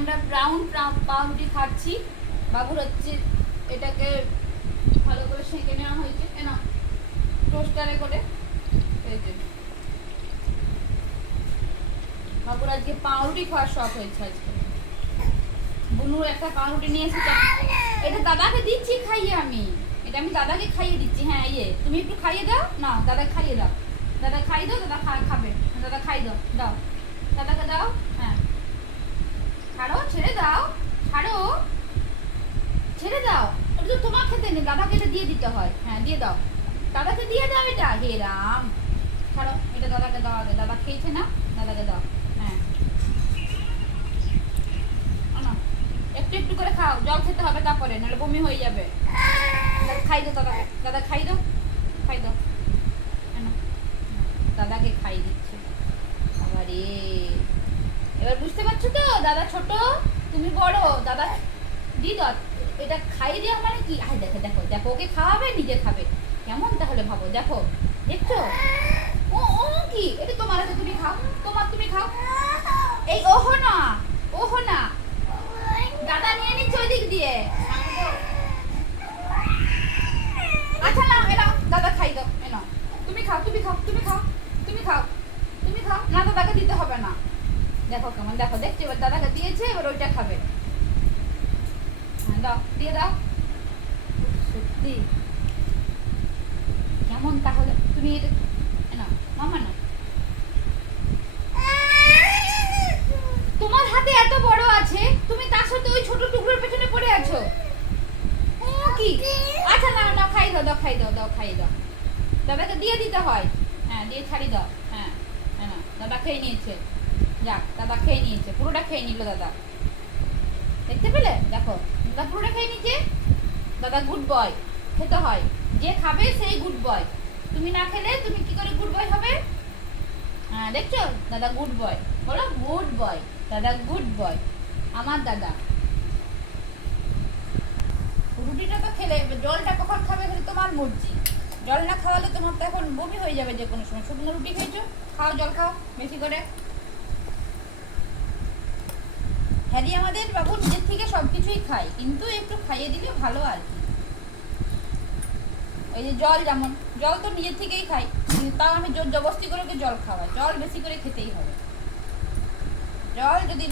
আমরা ব্রাউন পাউরুটি খাচ্ছি বাবুর হচ্ছে এটাকে ভালো করে সেঁকে নেওয়া হয়েছে। এ না টোস্টারে করে। যে। বাবুর আজকে পাউরুটি খাওয়ার শখ হয়েছে আজকে। বুনুর একটা পাউরুটি নিয়ে এসে এটা দাদাকে দিচ্ছি, খাইয়ে আমি। এটা আমি দাদাকে খাইয়ে দিচ্ছি। হ্যাঁ ইয়ে। তুমি একটু খাইয়ে দাও। না, দাদা খাইয়ে দাও। দাদা খাই দাও, দাদা খাবে। দাদা খাই দাও দাও। দাদাকে দাও। হ্যাঁ ছাড়ো ছেড়ে দাও ছাড়ো ছেড়ে তো তোমার খেতে নেই দাদাকে এটা দিয়ে দিতে হয়। হ্যাঁ দিয়ে দাও। দাদাকে দিয়ে দাও এটা। হে রাম। ছাড়ো, এটা দাদাকে দাও আগে। দাদা খেয়েছে না? দাদাকে দাও। হ্যাঁ। একটু একটু করে খাও। জল খেতে হবে তারপরে, নাহলে বমি হয়ে যাবে। দাদা খাই দাও দাদাকে দাদা খাই দাও। খাই দাও। দাদাকে খাই দিচ্ছে। আবারে এবার বুঝতে পারছ তো? দাদা ছোট, তুমি বড়। দাদা দি দাও। এটা খাই দেওয়া মানে কি? আয় দেখো দেখো দেখো, ওকে খাওয়াবে, নিজে খাবে। কেমন তাহলে ভাবো, দেখো, দেখছ? ও ও কি? এটা তোমার হাতে তুমি খাও, তোমার তুমি খাও। এই ওহো না ওহো না দাদা নিয়ে নিচ্ছে ওই দিক দিয়ে। আচ্ছা নাও, এ নাও, দাদা খাই দাও, এ নাও। তুমি খাও তুমি খাও তুমি খাও তুমি খাও তুমি খাও। না, দাদাকে দিতে হবে না। দেখো কেমন, দেখো, দেখছ, এবার দাদাকে দিয়েছে, এবার ওইটা খাবে। দাও, দিয়ে দাও। সত্যি? কেমন তাহলে? তুমি এটা না তোমার হাতে এত বড় আছে, তুমি তার সাথে ওই ছোট টুকরোর পেছনে পড়ে আছো। কি? আচ্ছা না না, খাই দাও দাও, খাই দাও দাও, খাই দাও। দাদাকে দিয়ে দিতে হয়। হ্যাঁ দিয়ে ছাড়ি দাও। হ্যাঁ হ্যাঁ দাদা খেয়ে নিয়েছে। যাক, দাদা খেয়ে নিয়েছে, পুরোটা খেয়ে নিল দাদা। দেখতে পেলে? দেখো, দাদা পুরোটা খেয়ে নিচ্ছে। দাদা গুড বয় খেতে হয়। যে খাবে সেই গুড বয় তুমি না খেলে, তুমি কি করে গুড বয় হবে? হ্যাঁ দেখছ? দাদা গুড বয় বলো গুড বয় দাদা গুড বয় আমার দাদা। রুটিটা তো খেলে, জলটা কখন খাবে সেটা তোমার মর্জি। জল না খাওয়ালে তোমার তো এখন বমি হয়ে যাবে যে কোনো সময়। শুকনো রুটি খেয়েছো, খাও, জল খাও, বেশি করে। হ্যারি আমাদের বাবু নিজের থেকে সব কিছুই খায়, কিন্তু একটু খাইয়ে দিলে ভালো আর কি। ওই যে জল যেমন, জল তো নিজের থেকেই খাই তাও আমি জোর জবস্তি করে ওকে জল খাওয়াই, জল বেশি করে খেতেই হবে। জল যদি